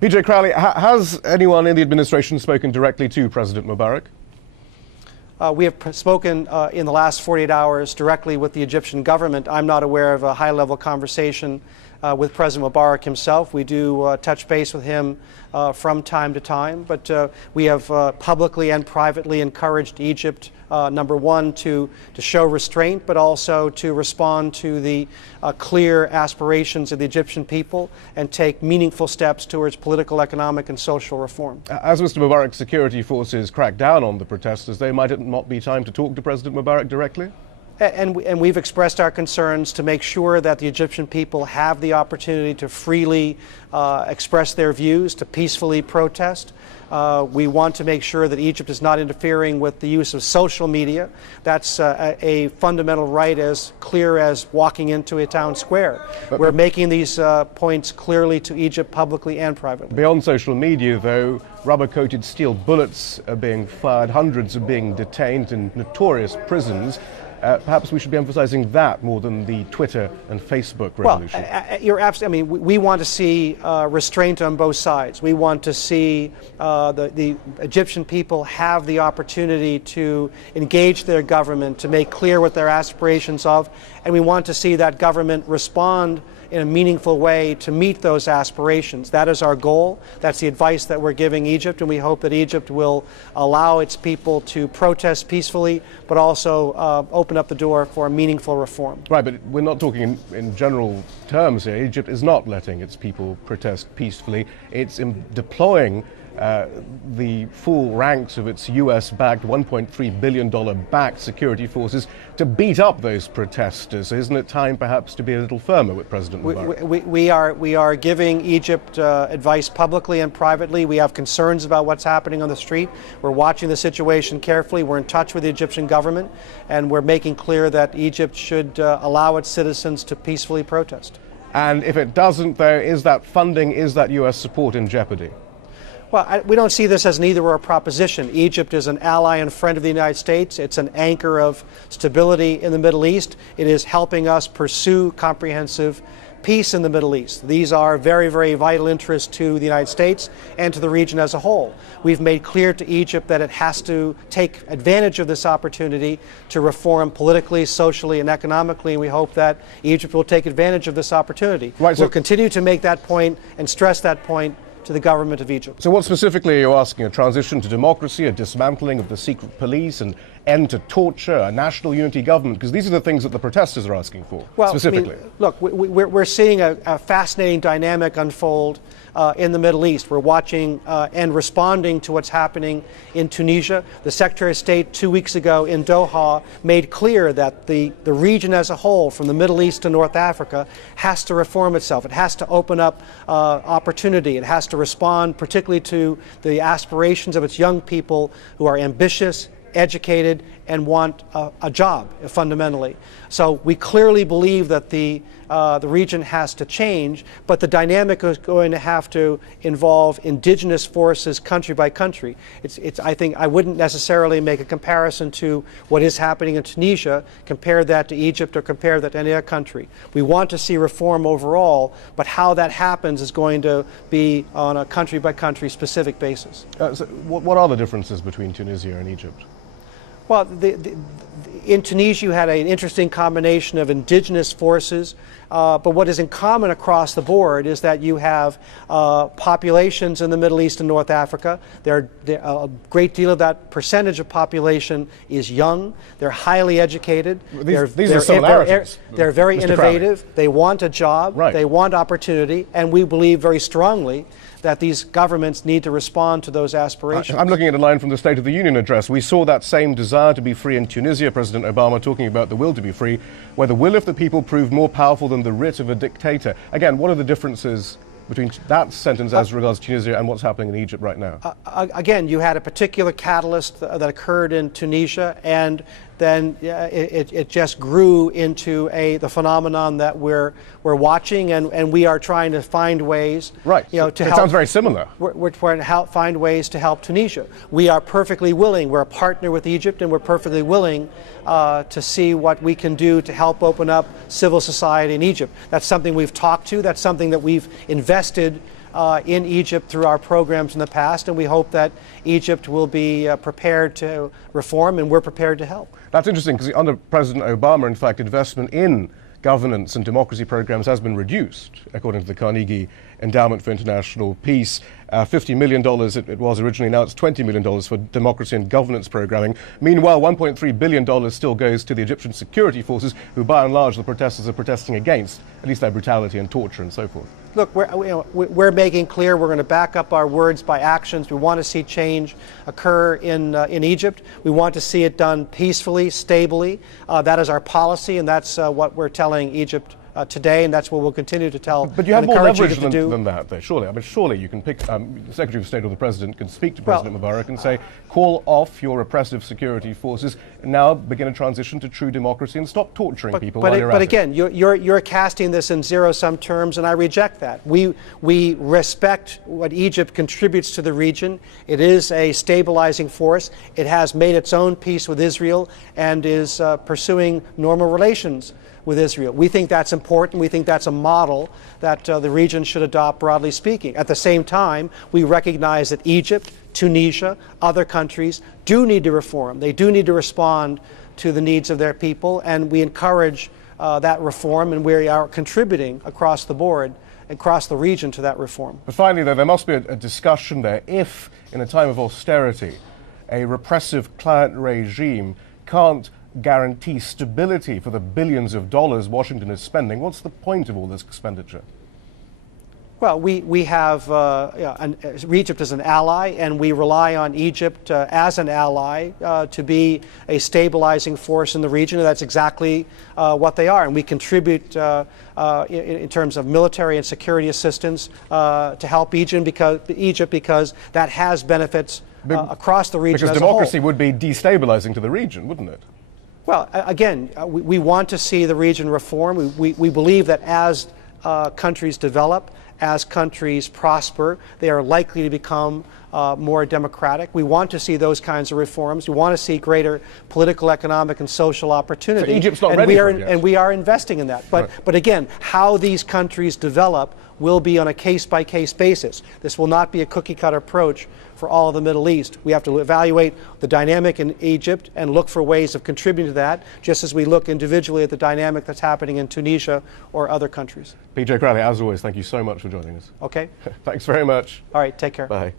PJ Crowley, has anyone in the administration spoken directly to President Mubarak? We have spoken in the last 48 hours directly with the Egyptian government. I'm not aware of a high-level conversation with President Mubarak himself. We do touch base with him from time to time, but we have publicly and privately encouraged Egypt, number one, to show restraint, but also to respond to the clear aspirations of the Egyptian people and take meaningful steps towards political, economic, and social reform. As Mr. Mubarak's security forces crack down on the protesters, there might not be time to talk to President Mubarak directly? And we've expressed our concerns to make sure that the Egyptian people have the opportunity to freely express their views, to peacefully protest. We want to make sure that Egypt is not interfering with the use of social media. That's a fundamental right as clear as walking into a town square. We're making these points clearly to Egypt publicly and privately. Beyond social media, though, rubber-coated steel bullets are being fired, hundreds are being detained in notorious prisons. Perhaps we should be emphasizing that more than the Twitter and Facebook revolution. Well, you're absolutely. I mean, we want to see restraint on both sides. We want to see the Egyptian people have the opportunity to engage their government, to make clear what their aspirations are, and we want to see that government respond in a meaningful way to meet those aspirations. That is our goal. That's the advice that we're giving Egypt, and we hope that Egypt will allow its people to protest peacefully, but also open up the door for meaningful reform. Right, but we're not talking in general terms here. Egypt is not letting its people protest peacefully. It's deploying the full ranks of its US-backed $1.3 billion backed security forces to beat up those protesters. Isn't it time perhaps to be a little firmer with President Mubarak? We are giving Egypt advice publicly and privately. We have concerns about what's happening on the street. We're watching the situation carefully. We're in touch with the Egyptian government, and we're making clear that Egypt should allow its citizens to peacefully protest. And if it doesn't, though, is that funding, is that US support in jeopardy? Well, we don't see this as an either-or proposition. Egypt is an ally and friend of the United States. It's an anchor of stability in the Middle East. It is helping us pursue comprehensive peace in the Middle East. These are very, very vital interests to the United States and to the region as a whole. We've made clear to Egypt that it has to take advantage of this opportunity to reform politically, socially, and economically, and we hope that Egypt will take advantage of this opportunity. Right, we'll continue to make that point and stress that point to the government of Egypt. So what specifically are you asking? A transition to democracy, a dismantling of the secret police, an end to torture, a national unity government? Because these are the things that the protesters are asking for, specifically. I mean, look, we're seeing a fascinating dynamic unfold in the Middle East. We're watching and responding to what's happening in Tunisia. The Secretary of State 2 weeks ago in Doha made clear that the region as a whole, from the Middle East to North Africa, has to reform itself. It has to open up opportunity. It has to respond particularly to the aspirations of its young people who are ambitious, educated, and want a job, fundamentally. So we clearly believe that the region has to change, but the dynamic is going to have to involve indigenous forces country by country. I think I wouldn't necessarily make a comparison to what is happening in Tunisia, compare that to Egypt or compare that to any other country. We want to see reform overall, but how that happens is going to be on a country by country specific basis. So what are the differences between Tunisia and Egypt? Well, in Tunisia you had an interesting combination of indigenous forces, but what is in common across the board is that you have populations in the Middle East and North Africa. A great deal of that percentage of population is young. They're highly educated. These are similarities. They're very Mr. innovative. Crowley. They want a job. Right. They want opportunity, and we believe very strongly that these governments need to respond to those aspirations. I'm looking at a line from the State of the Union address. We saw that same desire to be free in Tunisia, President Obama talking about the will to be free, where the will of the people proved more powerful than the writ of a dictator. Again, what are the differences between that sentence as regards Tunisia and what's happening in Egypt right now? Again, you had a particular catalyst that occurred in Tunisia, and then it just grew into the phenomenon that we're watching, and we are trying to find ways. Right. To it help. Sounds very similar. We're trying to find ways to help Tunisia. We are perfectly willing. We're a partner with Egypt, and we're perfectly willing to see what we can do to help open up civil society in Egypt. That's something we've talked to. That's something that we've invested in Egypt through our programs in the past, and we hope that Egypt will be prepared to reform, and we're prepared to help. That's interesting because under President Obama, in fact, investment in governance and democracy programs has been reduced, according to the Carnegie Endowment for International Peace. $50 million it was originally, now it's $20 million for democracy and governance programming. Meanwhile, $1.3 billion still goes to the Egyptian security forces, who by and large the protesters are protesting against, at least their brutality and torture and so forth. Look, we're making clear we're going to back up our words by actions. We want to see change occur in Egypt. We want to see it done peacefully, stably. That is our policy, and that's what we're telling Egypt today, and that's what we'll continue to tell. But you have more leverage than that, though, surely. I mean, surely you can pick, the Secretary of State or the President can speak to President Mubarak and say, call off your repressive security forces, and now begin a transition to true democracy and stop torturing people while you're at it. But again, you're casting this in zero-sum terms, and I reject that. We respect what Egypt contributes to the region. It is a stabilizing force. It has made its own peace with Israel and is pursuing normal relations with Israel. We think that's important. We think that's a model that the region should adopt, broadly speaking. At the same time, we recognize that Egypt, Tunisia, other countries do need to reform. They do need to respond to the needs of their people, and we encourage that reform, and we are contributing across the board, across the region, to that reform. But finally, though, there must be a discussion there. If, in a time of austerity, a repressive client regime can't guarantee stability for the billions of dollars Washington is spending, what's the point of all this expenditure? Well, we have Egypt as an ally, and we rely on Egypt as an ally to be a stabilizing force in the region, and that's exactly what they are. And we contribute in terms of military and security assistance to help Egypt because that has benefits across the region. Because democracy would be destabilizing to the region, wouldn't it? Well, again, we want to see the region reform. We believe that as countries develop, as countries prosper, they are likely to become more democratic. We want to see those kinds of reforms. We want to see greater political, economic, and social opportunity. So Egypt's not ready for it yet. And we are investing in that. But again, how these countries develop will be on a case-by-case basis. This will not be a cookie-cutter approach for all of the Middle East. We have to evaluate the dynamic in Egypt and look for ways of contributing to that, just as we look individually at the dynamic that's happening in Tunisia or other countries. PJ Crowley, as always, thank you so much for joining us. Okay. Thanks very much. All right, take care. Bye.